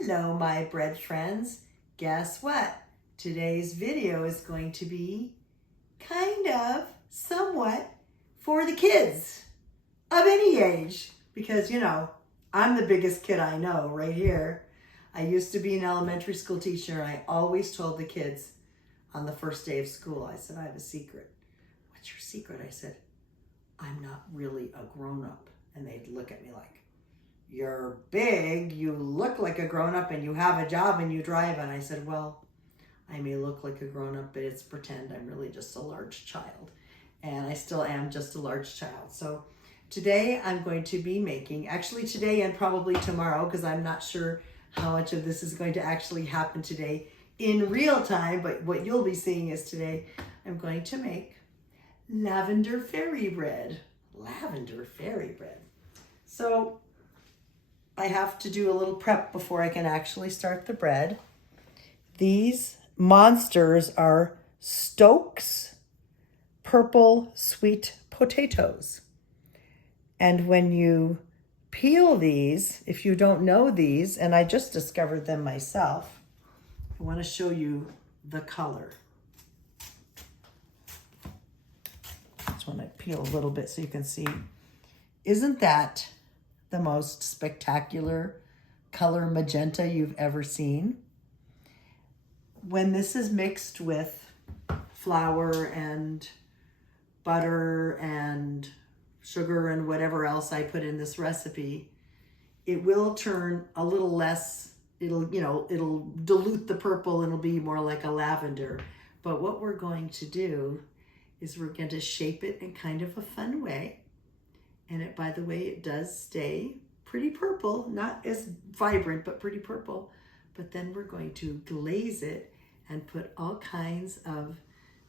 Hello, my bread friends. Guess what? Today's video is going to be kind of, somewhat, for the kids of any age. Because, you know, I'm the biggest kid I know right here. I used to be an elementary school teacher, and I always told the kids on the first day of school, I said, I have a secret. What's your secret? I said, I'm not really a grown-up. And they'd look at me like, you're big, you look like a grown-up, and you have a job and you drive. And I said, well, I may look like a grown-up, but it's pretend. I'm really just a large child. And I still am just a large child. So today I'm going to be making, actually today and probably tomorrow, because I'm not sure how much of this is going to actually happen today in real time, but what you'll be seeing is today I'm going to make lavender fairy bread. Lavender fairy bread. So I have to do a little prep before I can actually start the bread. These monsters are Stoke's purple sweet potatoes. And when you peel these, if you don't know these, and I just discovered them myself, I want to show you the color. Just want to peel a little bit so you can see. Isn't that the most spectacular color magenta you've ever seen? When this is mixed with flour and butter and sugar and whatever else I put in this recipe, it will turn a little less, it'll dilute the purple and it'll be more like a lavender. But what we're going to do is we're going to shape it in kind of a fun way. And it, by the way, it does stay pretty purple, not as vibrant, but pretty purple. But then we're going to glaze it and put all kinds of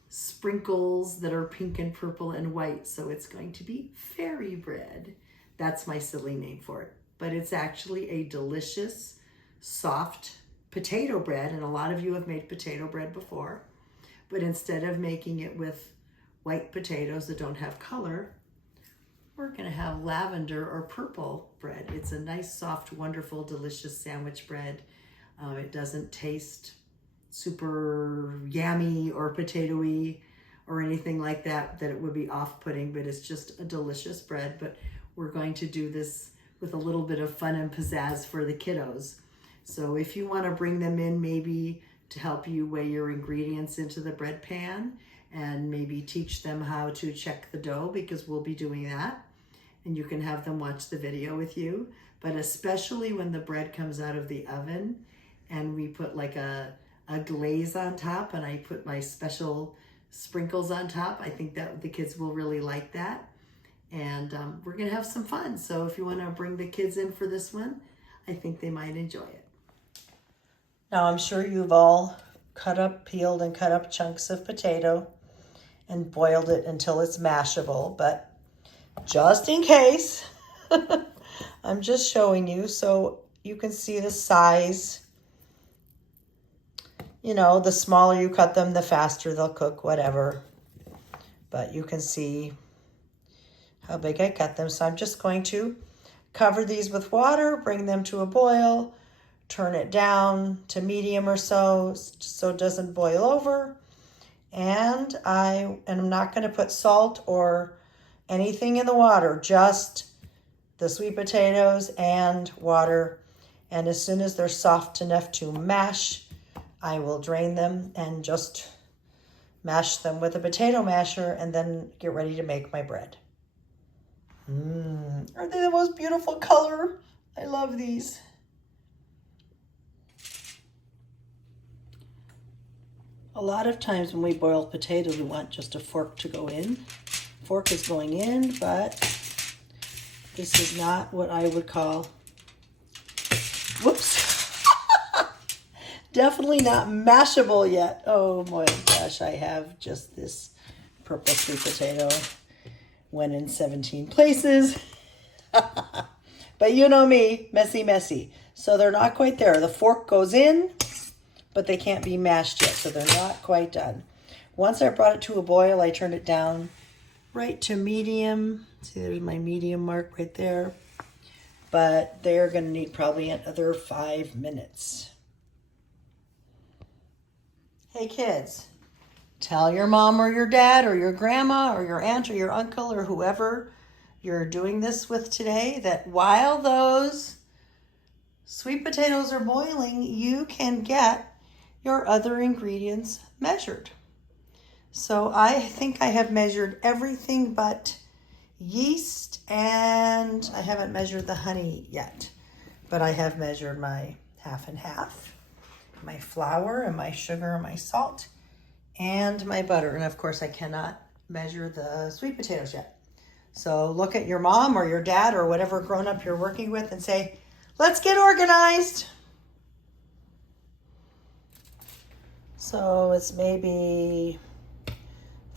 sprinkles that are pink and purple and white. So it's going to be fairy bread. That's my silly name for it. But it's actually a delicious, soft potato bread. And a lot of you have made potato bread before. But instead of making it with white potatoes that don't have color, we're going to have lavender or purple bread. It's a nice, soft, wonderful, delicious sandwich bread. It doesn't taste super yummy or potatoey or anything like that, that it would be off-putting, but it's just a delicious bread. But we're going to do this with a little bit of fun and pizzazz for the kiddos. So if you want to bring them in maybe to help you weigh your ingredients into the bread pan and maybe teach them how to check the dough, because we'll be doing that. And you can have them watch the video with you. But especially when the bread comes out of the oven and we put like a glaze on top and I put my special sprinkles on top, I think that the kids will really like that. And we're gonna have some fun. So if you wanna bring the kids in for this one, I think they might enjoy it. Now I'm sure you've all peeled and cut up chunks of potato and boiled it until it's mashable, but just in case, I'm just showing you so you can see the size. You know, the smaller you cut them, the faster they'll cook, whatever. But you can see how big I cut them. So I'm just going to cover these with water, bring them to a boil, turn it down to medium or so it doesn't boil over. And I'm not going to put salt or anything in the water, just the sweet potatoes and water. And as soon as they're soft enough to mash, I will drain them and just mash them with a potato masher and then get ready to make my bread. Aren't they the most beautiful color? I love these. A lot of times when we boil potatoes, we want just a fork to go in. Fork is going in, but this is not what I would call, whoops, definitely not mashable yet. Oh my gosh, I have just this purple sweet potato. Went in 17 places. But you know me, messy, messy. So they're not quite there. The fork goes in, but they can't be mashed yet, so they're not quite done. Once I brought it to a boil, I turned it down right to medium. See, there's my medium mark right there. but they're going to need probably another 5 minutes. Hey kids, tell your mom or your dad or your grandma or your aunt or your uncle or whoever you're doing this with today that while those sweet potatoes are boiling, you can get your other ingredients measured. So I think I have measured everything but yeast, and I haven't measured the honey yet, but I have measured my half and half, my flour and my sugar and my salt and my butter. And of course I cannot measure the sweet potatoes yet. So look at your mom or your dad or whatever grown up you're working with and say, let's get organized. So it's maybe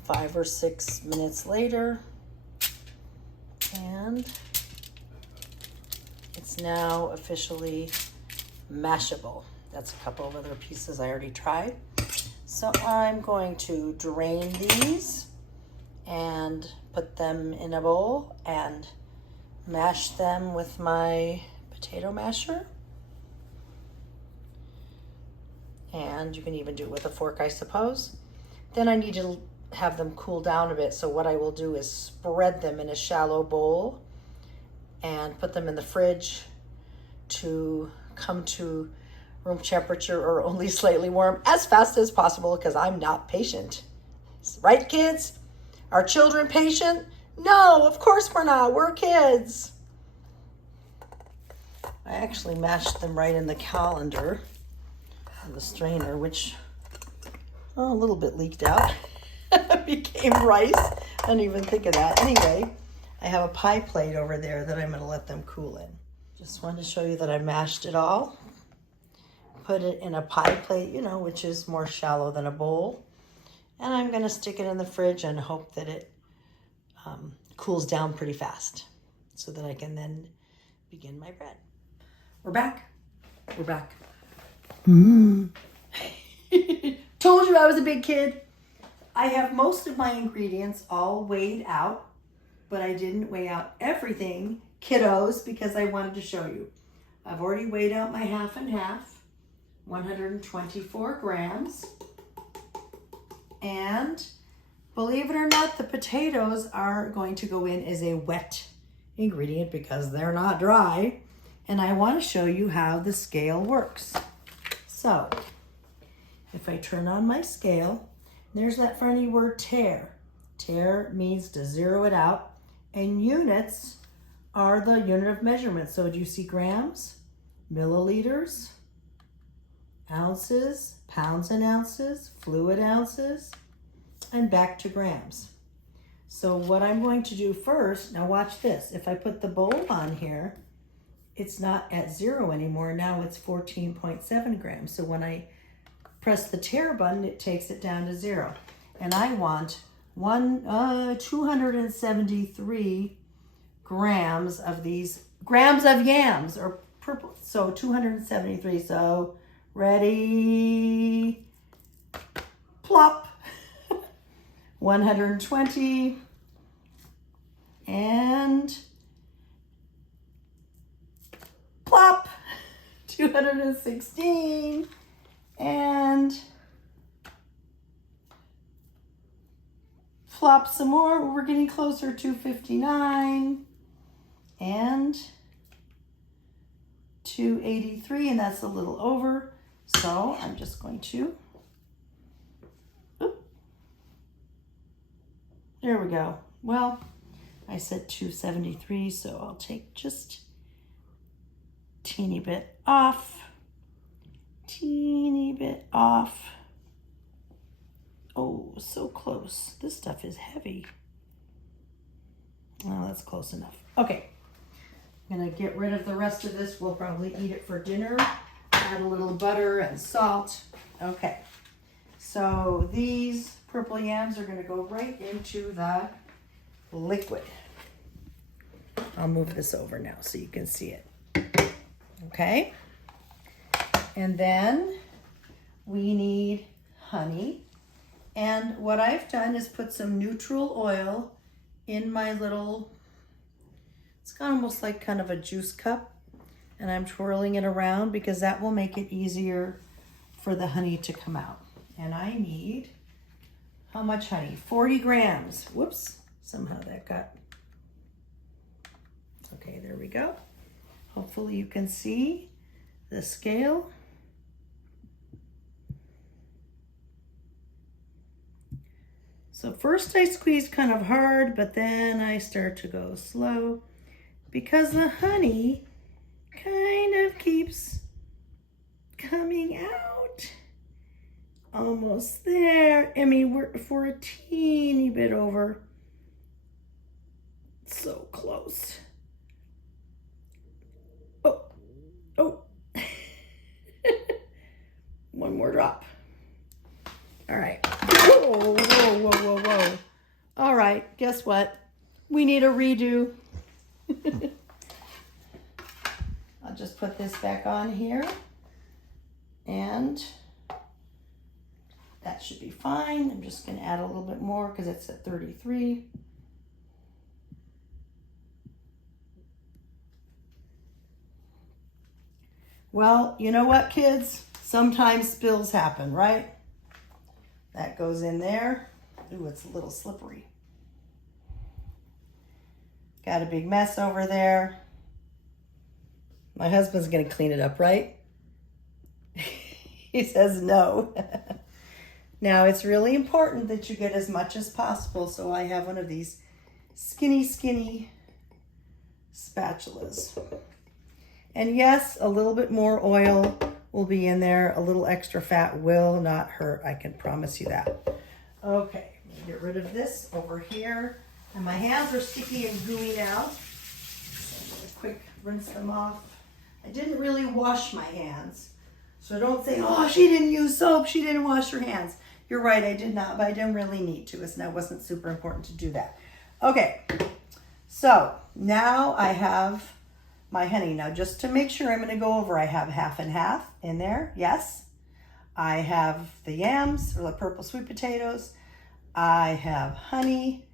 5 or 6 minutes later, and it's now officially mashable. That's a couple of other pieces I already tried. So I'm going to drain these and put them in a bowl and mash them with my potato masher. And you can even do it with a fork, I suppose. Then I need to have them cool down a bit. So what I will do is spread them in a shallow bowl and put them in the fridge to come to room temperature or only slightly warm as fast as possible, because I'm not patient. Right, kids? Are children patient? No, of course we're not. We're kids. I actually mashed them right in the colander, the strainer, which a little bit leaked out. Became rice. I didn't even think of that. Anyway, I have a pie plate over there that I'm going to let them cool in. Just wanted to show you that I mashed it all. Put it in a pie plate, you know, which is more shallow than a bowl. And I'm going to stick it in the fridge and hope that it cools down pretty fast so that I can then begin my bread. We're back. We're back. Told you I was a big kid. I have most of my ingredients all weighed out, but I didn't weigh out everything, kiddos, because I wanted to show you. I've already weighed out my half and half, 124 grams. And believe it or not, the potatoes are going to go in as a wet ingredient because they're not dry. And I want to show you how the scale works. So if I turn on my scale, there's that funny word tare. Tare means to zero it out, and units are the unit of measurement. So do you see grams, milliliters, ounces, pounds and ounces, fluid ounces, and back to grams. So what I'm going to do first, now watch this. If I put the bowl on here, it's not at 0 anymore. Now it's 14.7 grams. So when I press the tare button, it takes it down to 0. And I want 273 grams of these, grams of yams or purple. So 273. So ready, plop, 120, and plop, 216, and flop some more. We're getting closer to 259 and 283, and that's a little over. So I'm just going to, there we go. Well, I said 273, so I'll take just teeny bit off. Oh, so close. This stuff is heavy. Well, that's close enough. Okay, I'm gonna get rid of the rest of this. We'll probably eat it for dinner. Add a little butter and salt. Okay, so these purple yams are gonna go right into the liquid. I'll move this over now so you can see it. Okay, and then we need honey. And what I've done is put some neutral oil in my little It's got almost like kind of a juice cup, and I'm twirling it around because that will make it easier for the honey to come out. And I need, how much honey? 40 grams. Whoops, somehow that got, okay, there we go. Hopefully you can see the scale. So first I squeeze kind of hard, but then I start to go slow because the honey kind of keeps coming out. Almost there. I mean, we're a teeny bit over. So close. Oh, oh. One more drop. All right. Whoa, whoa, whoa, whoa, whoa. All right, guess what? We need a redo. I'll just put this back on here. And that should be fine. I'm just gonna add a little bit more because it's at 33. Well, you know what, kids? Sometimes spills happen, right? That goes in there. Ooh, it's a little slippery. Got a big mess over there. My husband's gonna clean it up, right? He says no. Now, it's really important that you get as much as possible, so I have one of these skinny spatulas. And yes, a little bit more oil will be in there. A little extra fat will not hurt. I can promise you that. Okay, get rid of this over here. And my hands are sticky and gooey now. So I'm gonna quick rinse them off. I didn't really wash my hands. So don't say, oh, she didn't use soap. She didn't wash her hands. You're right, I did not, but I didn't really need to. It wasn't super important to do that. Okay, so now I have my honey. Now, just to make sure, I'm going to go over, I have half and half in there. Yes. I have the yams, or the purple sweet potatoes. I have honey,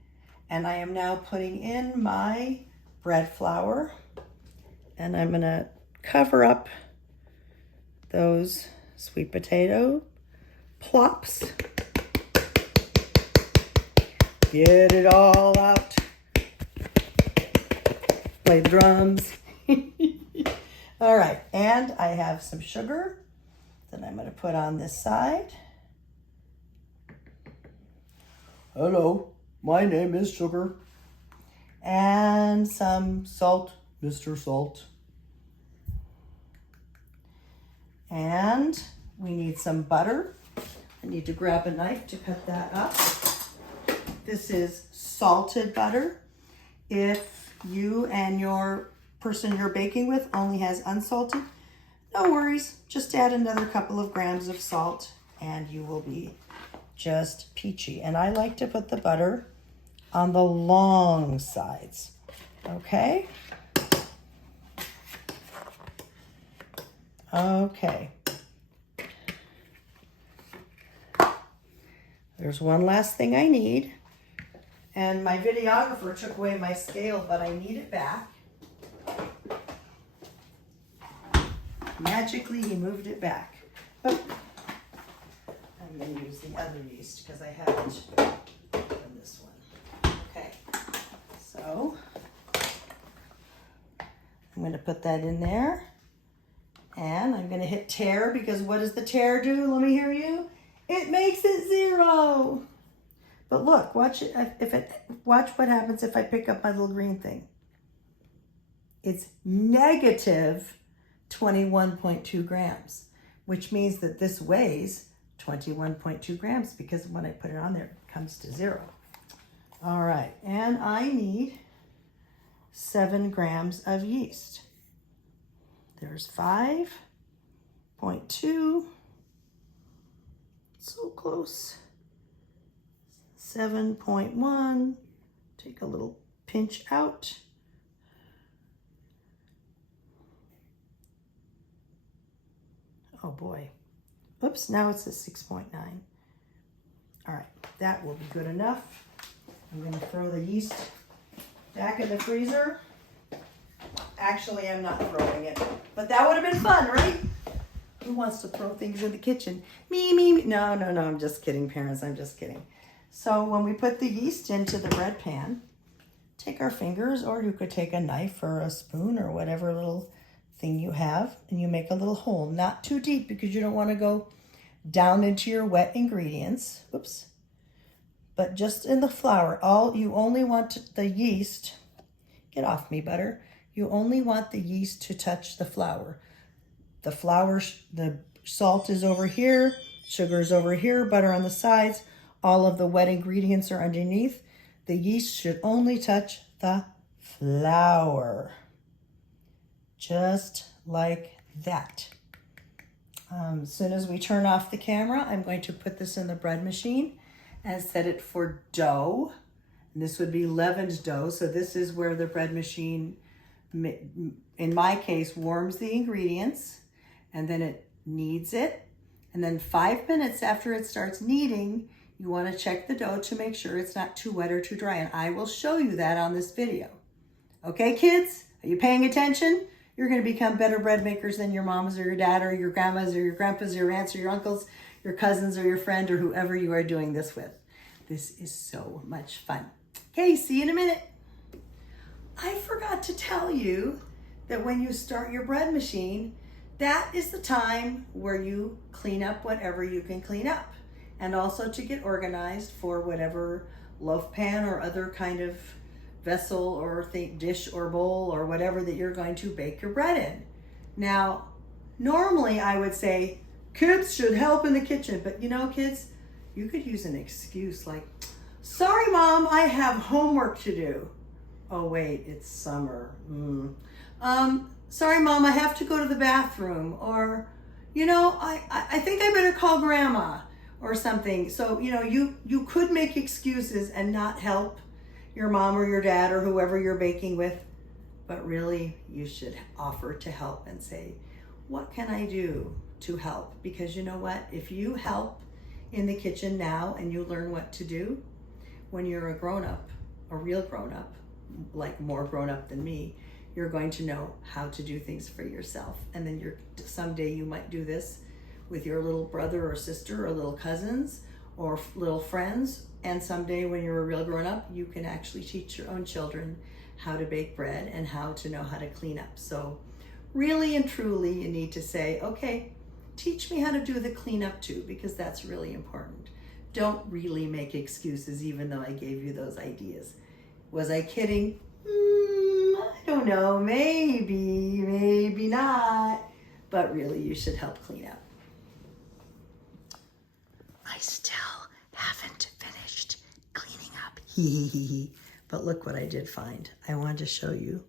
and I am now putting in my bread flour, and I'm going to cover up those sweet potato plops. Get it all out. Play the drums. All right, and I have some sugar that I'm going to put on this side. Hello, my name is Sugar. And some salt, Mr. Salt. And we need some butter. I need to grab a knife to cut that up. This is salted butter. If you and your person you're baking with only has unsalted, no worries. Just add another couple of grams of salt and you will be just peachy. And I like to put the butter on the long sides. Okay? Okay. There's one last thing I need. And my videographer took away my scale, but I need it back. Magically, he moved it back. Oh. I'm going to use the other yeast because I haven't done this one. Okay. So, I'm going to put that in there. And I'm going to hit tare because what does the tare do? Let me hear you. It makes it 0. But look, watch it. Watch what happens if I pick up my little green thing. It's negative 21.2 grams, which means that this weighs 21.2 grams because when I put it on there, it comes to 0. All right, and I need 7 grams of yeast. There's 5.2. So close. 7.1. Take a little pinch out. Oh boy. Oops, now it's a 6.9. All right, that will be good enough. I'm going to throw the yeast back in the freezer. Actually, I'm not throwing it, but that would have been fun, right? Who wants to throw things in the kitchen? Me. No, I'm just kidding, parents. I'm just kidding. So when we put the yeast into the bread pan, take our fingers, or you could take a knife or a spoon or whatever little thing you have, and you make a little hole, not too deep because you don't want to go down into your wet ingredients. Whoops. But just in the flour. You only want the yeast, get off me, butter. You only want the yeast to touch the flour. The flour, the salt is over here, sugar is over here, butter on the sides. All of the wet ingredients are underneath. The yeast should only touch the flour. Just like that. As soon as we turn off the camera, I'm going to put this in the bread machine and set it for dough. And this would be leavened dough. So this is where the bread machine, in my case, warms the ingredients, and then it kneads it. And then 5 minutes after it starts kneading, you want to check the dough to make sure it's not too wet or too dry. And I will show you that on this video. Okay, kids? Are you paying attention? You're going to become better bread makers than your moms or your dad or your grandmas or your grandpas or your aunts or your uncles, your cousins or your friend or whoever you are doing this with. This is so much fun. Okay, see you in a minute. I forgot to tell you that when you start your bread machine, that is the time where you clean up whatever you can clean up, and also to get organized for whatever loaf pan or other kind of vessel or dish or bowl or whatever that you're going to bake your bread in. Now, normally I would say kids should help in the kitchen, but you know, kids, you could use an excuse like, sorry, Mom, I have homework to do. Oh, wait, it's summer. Sorry, Mom, I have to go to the bathroom. Or, you know, I think I better call Grandma or something. So, you know, you could make excuses and not help your mom or your dad or whoever you're baking with, but really you should offer to help and say, what can I do to help? Because you know what, if you help in the kitchen now and you learn what to do, when you're a grown-up, a real grown-up, like more grown-up than me, you're going to know how to do things for yourself. And then someday you might do this with your little brother or sister or little cousins or little friends. And someday when you're a real grown-up, you can actually teach your own children how to bake bread and how to know how to clean up. So really and truly, you need to say, okay, teach me how to do the cleanup too, because that's really important. Don't really make excuses, even though I gave you those ideas. Was I kidding? I don't know, maybe not, but really you should help clean up. I still haven't finished cleaning up. But look what I did find. I wanted to show you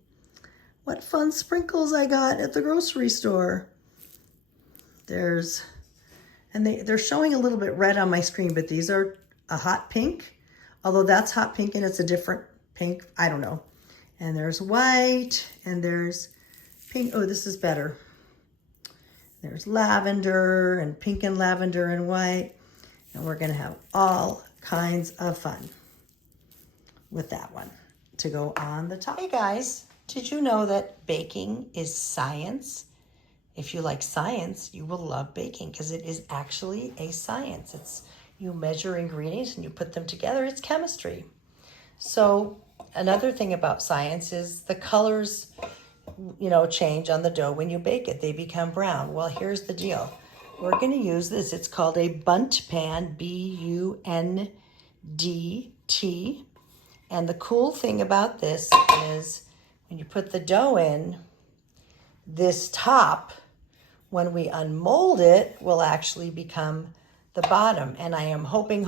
what fun sprinkles I got at the grocery store. They're showing a little bit red on my screen, but these are a hot pink, although that's hot pink and it's a different pink. I don't know. And there's white and there's pink. Oh, this is better. There's lavender and pink and lavender and white. And we're going to have all kinds of fun with that one to go on the top. Hey guys, did you know that baking is science? If you like science, you will love baking because it is actually a science. You measure ingredients and you put them together. It's chemistry. So another thing about science is the colors, change on the dough when you bake it. They become brown. Well, here's the deal. We're going to use this. It's called a Bundt pan, B-U-N-D-T. And the cool thing about this is when you put the dough in, this top, when we unmold it, will actually become the bottom. And I am hoping,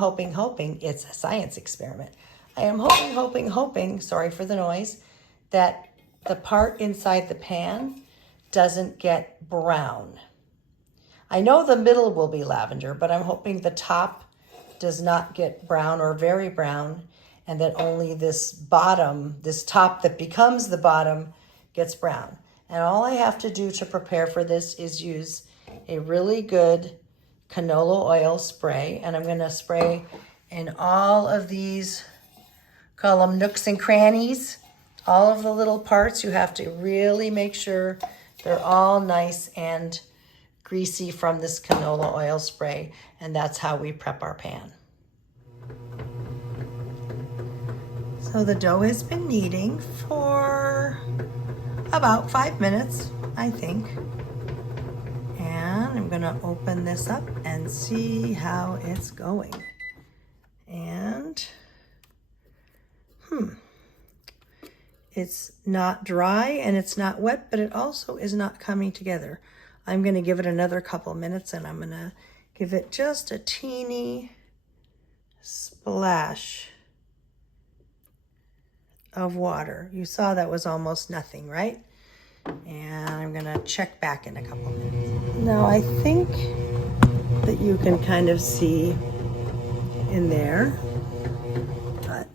it's a science experiment. I am hoping, sorry for the noise, that the part inside the pan doesn't get brown. I know the middle will be lavender, but I'm hoping the top does not get brown or very brown, and that only this bottom, this top that becomes the bottom, gets brown. And all I have to do to prepare for this is use a really good canola oil spray, and I'm going to spray in all of these, call them nooks and crannies, all of the little parts, you have to really make sure they're all nice and greasy from this canola oil spray. And that's how we prep our pan. So the dough has been kneading for about 5 minutes, I think. And I'm gonna open this up and see how it's going. And, it's not dry and it's not wet, but it also is not coming together. I'm gonna give it another couple minutes and I'm gonna give it just a teeny splash of water. You saw that was almost nothing, right? And I'm gonna check back in a couple minutes. Now I think that you can kind of see in there, but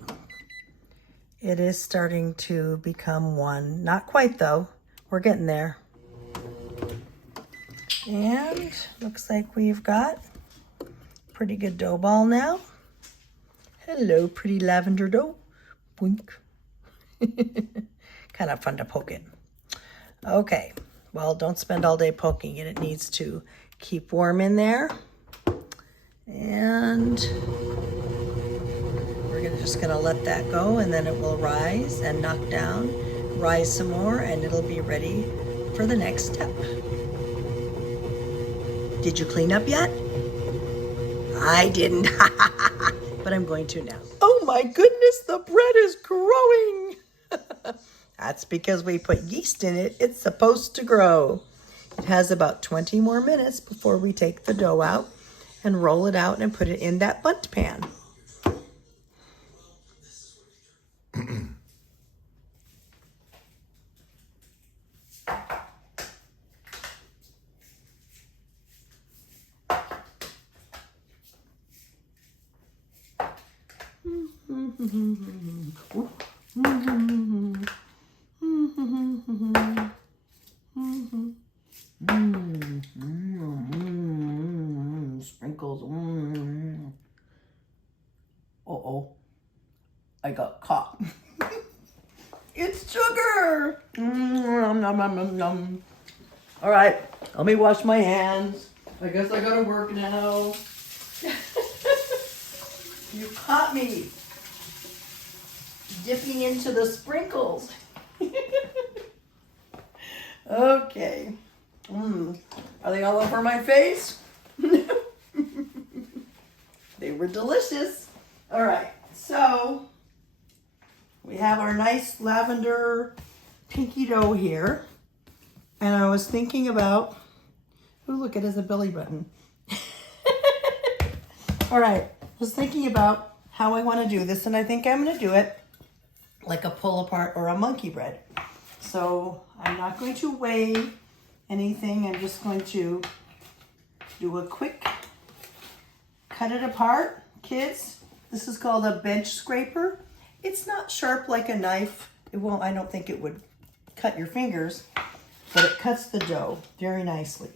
it is starting to become one. Not quite though, we're getting there. And looks like we've got a pretty good dough ball now. Hello, pretty lavender dough. Boink. Kind of fun to poke it. Okay, well, don't spend all day poking it. It needs to keep warm in there. And we're just gonna let that go, and then it will rise and knock down, rise some more, and it'll be ready for the next step. Did you clean up yet? I didn't, but I'm going to now. Oh my goodness, the bread is growing. That's because we put yeast in it. It's supposed to grow. It has about 20 more minutes before we take the dough out and roll it out and put it in that Bundt pan. Sprinkles. Uh-oh. I got caught. It's sugar. Nom, nom, nom, nom. All right, let me wash my hands. I guess I gotta work now. You caught me dipping into the sprinkles. Okay. Are they all over my face? They were delicious. All right, so we have our nice lavender pinky dough here. And I was thinking about, oh, look, it is a belly button. All right, I was thinking about how I want to do this, and I think I'm going to do it like a pull apart or a monkey bread. So I'm not going to weigh anything. I'm just going to do a quick cut it apart. Kids, this is called a bench scraper. It's not sharp like a knife. It won't, I don't think it would cut your fingers, but it cuts the dough very nicely.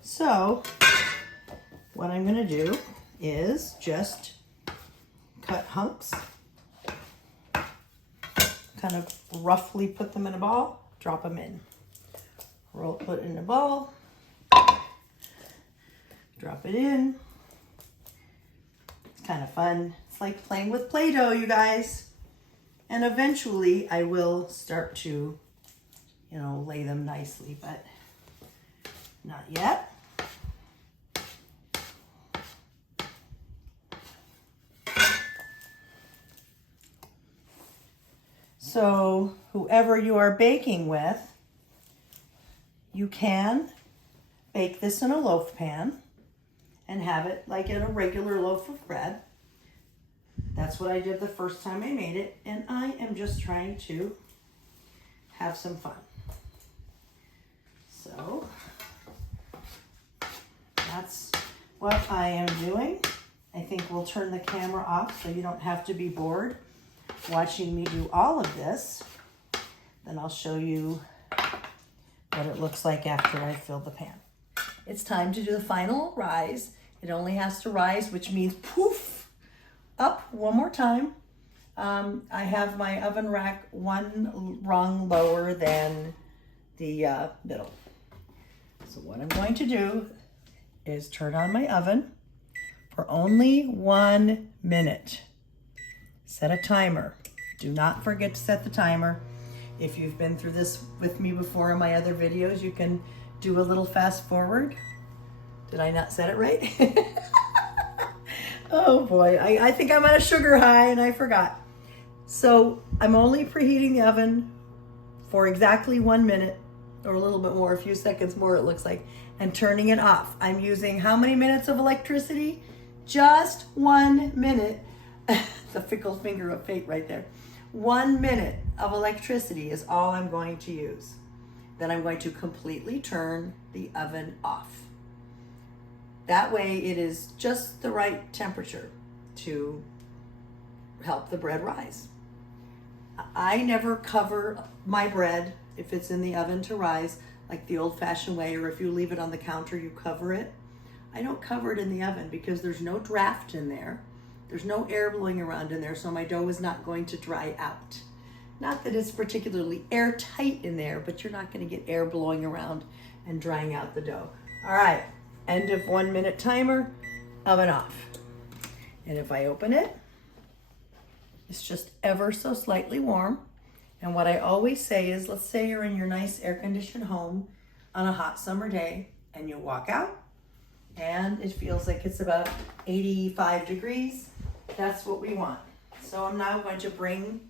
So what I'm going to do is just cut hunks, kind of roughly put them in a ball, drop them in, roll, put it in a ball, drop it in. It's kind of fun. It's like playing with Play-Doh, you guys. And eventually I will start to, you know, lay them nicely, but not yet. So whoever you are baking with, you can bake this in a loaf pan and have it like in a regular loaf of bread. That's what I did the first time I made it, and I am just trying to have some fun. So that's what I am doing. I think we'll turn the camera off so you don't have to be bored watching me do all of this. Then I'll show you what it looks like after I fill the pan. It's time to do the final rise. It only has to rise, which means poof, up one more time, I have my oven rack one rung lower than the middle. So what I'm going to do is turn on my oven for only 1 minute. Set a timer. Do not forget to set the timer. If you've been through this with me before in my other videos, you can do a little fast forward. Did I not set it right? Oh boy, I think I'm on a sugar high and I forgot. So I'm only preheating the oven for exactly 1 minute, or a little bit more, a few seconds more it looks like, and turning it off. I'm using how many minutes of electricity? Just 1 minute. The fickle finger of fate right there. 1 minute of electricity is all I'm going to use. Then I'm going to completely turn the oven off. That way it is just the right temperature to help the bread rise. I never cover my bread if it's in the oven to rise like the old-fashioned way, or if you leave it on the counter, you cover it. I don't cover it in the oven because there's no draft in there. There's no air blowing around in there, so my dough is not going to dry out. Not that it's particularly airtight in there, but you're not going to get air blowing around and drying out the dough. All right, end of 1 minute timer, oven off. And if I open it, it's just ever so slightly warm. And what I always say is, let's say you're in your nice air-conditioned home on a hot summer day and you walk out and it feels like it's about 85 degrees. That's what we want. So I'm now going to bring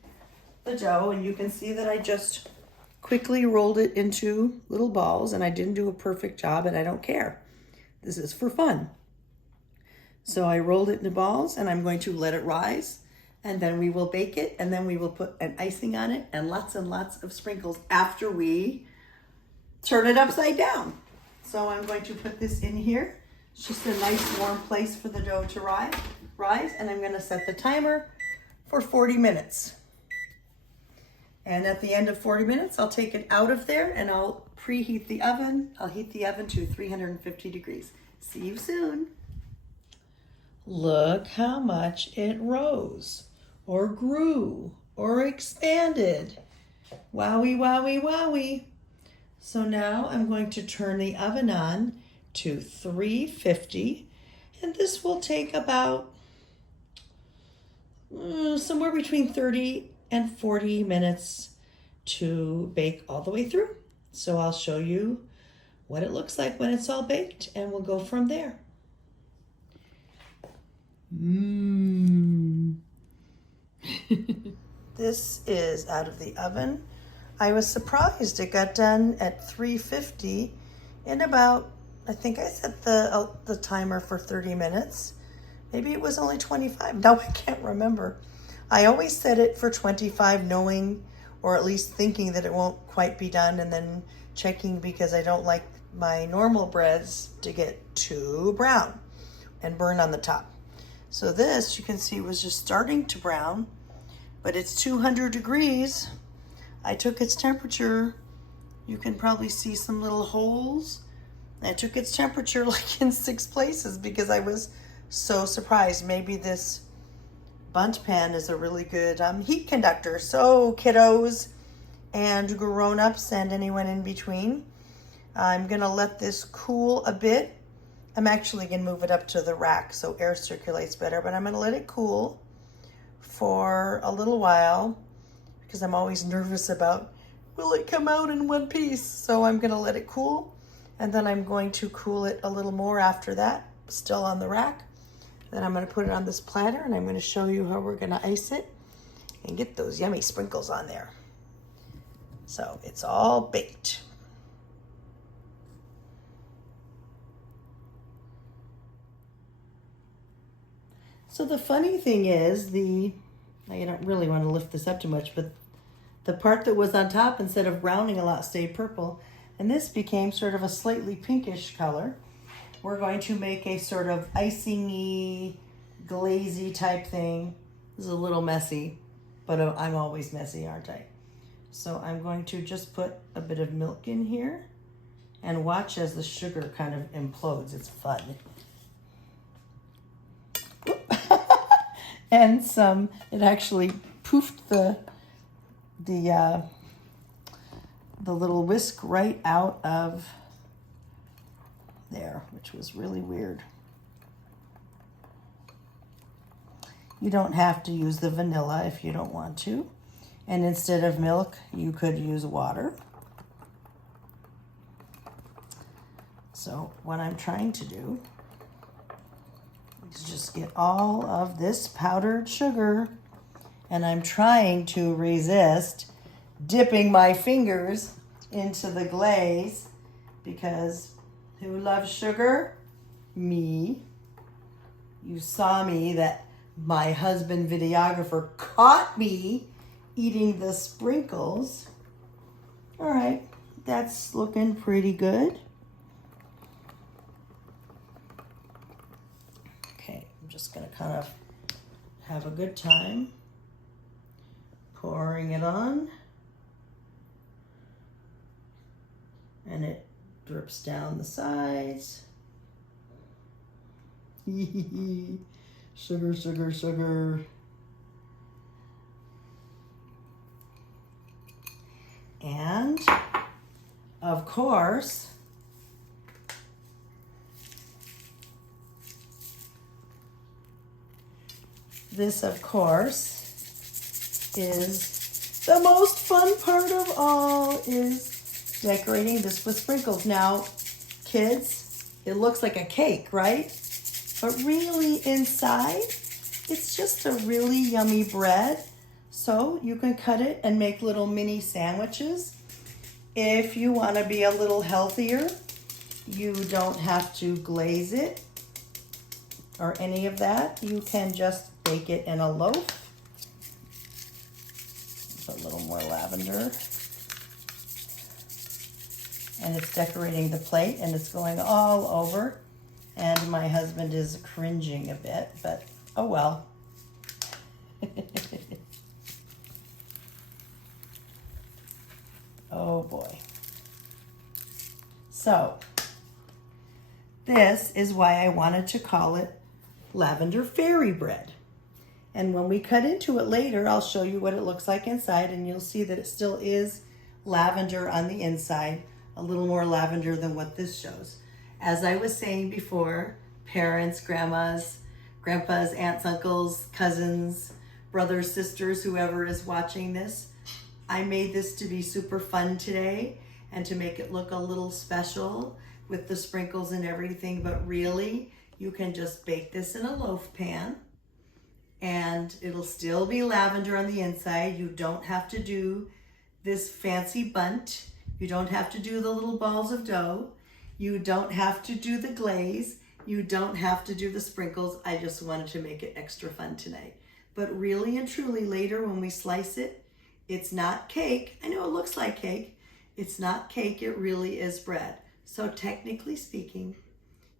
the dough, and you can see that I just quickly rolled it into little balls, and I didn't do a perfect job, and I don't care. This is for fun. So I rolled it into balls, and I'm going to let it rise, and then we will bake it, and then we will put an icing on it and lots of sprinkles after we turn it upside down. So I'm going to put this in here. It's just a nice warm place for the dough to rise, and I'm going to set the timer for 40 minutes. And at the end of 40 minutes, I'll take it out of there and I'll preheat the oven. I'll heat the oven to 350 degrees. See you soon. Look how much it rose or grew or expanded. Wowie, wowie, wowie. So now I'm going to turn the oven on to 350, and this will take about somewhere between 30 and 40 minutes to bake all the way through. So I'll show you what it looks like when it's all baked, and we'll go from there. This is out of the oven. I was surprised it got done at 350 in about, I think I set the timer for 30 minutes. Maybe it was only 25. Now I can't remember. I always set it for 25, knowing, or at least thinking, that it won't quite be done, and then checking because I don't like my normal breads to get too brown and burn on the top. So this, you can see, was just starting to brown, but it's 200 degrees. I took its temperature. You can probably see some little holes. I took its temperature like in 6 places because I was so surprised. Maybe this Bundt pan is a really good heat conductor. So kiddos and grown-ups and anyone in between, I'm gonna let this cool a bit. I'm actually gonna move it up to the rack so air circulates better, but I'm gonna let it cool for a little while because I'm always nervous about, will it come out in one piece? So I'm gonna let it cool, and then I'm going to cool it a little more after that, still on the rack. Then I'm gonna put it on this platter, and I'm gonna show you how we're gonna ice it and get those yummy sprinkles on there. So it's all baked. So the funny thing is, I don't really want to lift this up too much, but the part that was on top, instead of browning a lot, stayed purple, and this became sort of a slightly pinkish color. We're going to make a sort of icing-y, glazy type thing. This is a little messy, but I'm always messy, aren't I? So I'm going to just put a bit of milk in here and watch as the sugar kind of implodes. It's fun. And it actually poofed the little whisk right out of there, which was really weird. You don't have to use the vanilla if you don't want to. And instead of milk, you could use water. So what I'm trying to do is just get all of this powdered sugar, and I'm trying to resist dipping my fingers into the glaze, because who loves sugar? Me. You saw me that my husband videographer caught me eating the sprinkles. All right, that's looking pretty good. Okay, I'm just gonna kind of have a good time pouring it on. And it drips down the sides. Sugar, sugar, sugar. And of course, this of course is the most fun part of all, is decorating this with sprinkles. Now, kids, it looks like a cake, right? But really inside, it's just a really yummy bread. So you can cut it and make little mini sandwiches. If you want to be a little healthier, you don't have to glaze it or any of that. You can just bake it in a loaf. Put a little more lavender. And it's decorating the plate, and it's going all over. And my husband is cringing a bit, but oh well. Oh boy. So, this is why I wanted to call it Lavender Fairy Bread. And when we cut into it later, I'll show you what it looks like inside, and you'll see that it still is lavender on the inside, a little more lavender than what this shows. As I was saying before, parents, grandmas, grandpas, aunts, uncles, cousins, brothers, sisters, whoever is watching this, I made this to be super fun today and to make it look a little special with the sprinkles and everything, but really, you can just bake this in a loaf pan and it'll still be lavender on the inside. You don't have to do this fancy bundt. You don't have to do the little balls of dough. You don't have to do the glaze. You don't have to do the sprinkles. I just wanted to make it extra fun tonight. But really and truly later when we slice it, it's not cake. I know it looks like cake. It's not cake, it really is bread. So technically speaking,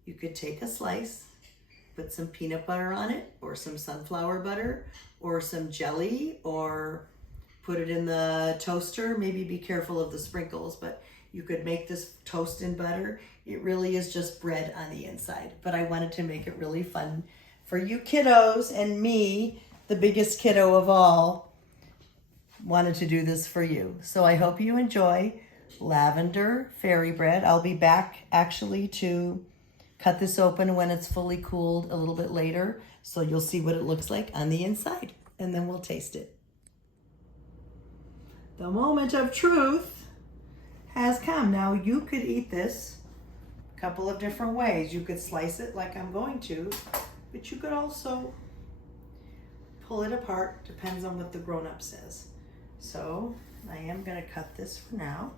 you could take a slice, put some peanut butter on it, or some sunflower butter, or some jelly, or put it in the toaster. Maybe be careful of the sprinkles, but you could make this toast in butter. It really is just bread on the inside. But I wanted to make it really fun for you kiddos, and me, the biggest kiddo of all, wanted to do this for you. So I hope you enjoy Lavender Fairy Bread. I'll be back actually to cut this open when it's fully cooled a little bit later, so you'll see what it looks like on the inside, and then we'll taste it. The moment of truth has come. Now you could eat this a couple of different ways. You could slice it like I'm going to, but you could also pull it apart. Depends on what the grown-up says. So I am going to cut this for now.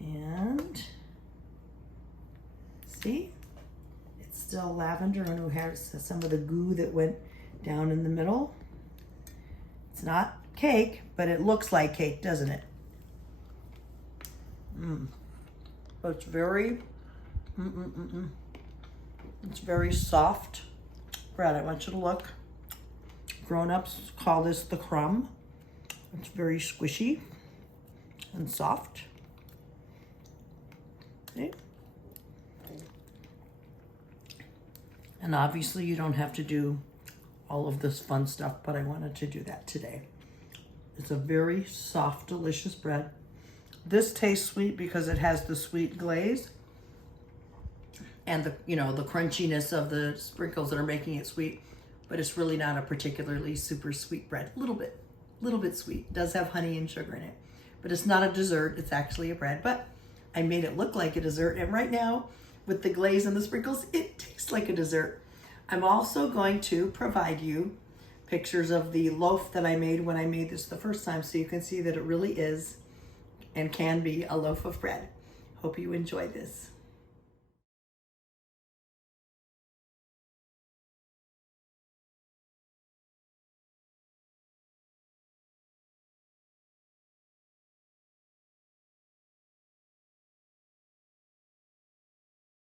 And see, it's still lavender, and it has some of the goo that went down in the middle. It's not cake, but it looks like cake, doesn't it? But it's very, it's very soft bread. I want you to look. Grown-ups call this the crumb. It's very squishy and soft. Okay. And obviously you don't have to do all of this fun stuff, but I wanted to do that today. It's a very soft, delicious bread. This tastes sweet because it has the sweet glaze and the, you know, the crunchiness of the sprinkles that are making it sweet, but it's really not a particularly super sweet bread. A little bit sweet. It does have honey and sugar in it, but it's not a dessert. It's actually a bread, but I made it look like a dessert. And right now with the glaze and the sprinkles, it tastes like a dessert. I'm also going to provide you pictures of the loaf that I made when I made this the first time, so you can see that it really is and can be a loaf of bread. Hope you enjoy this.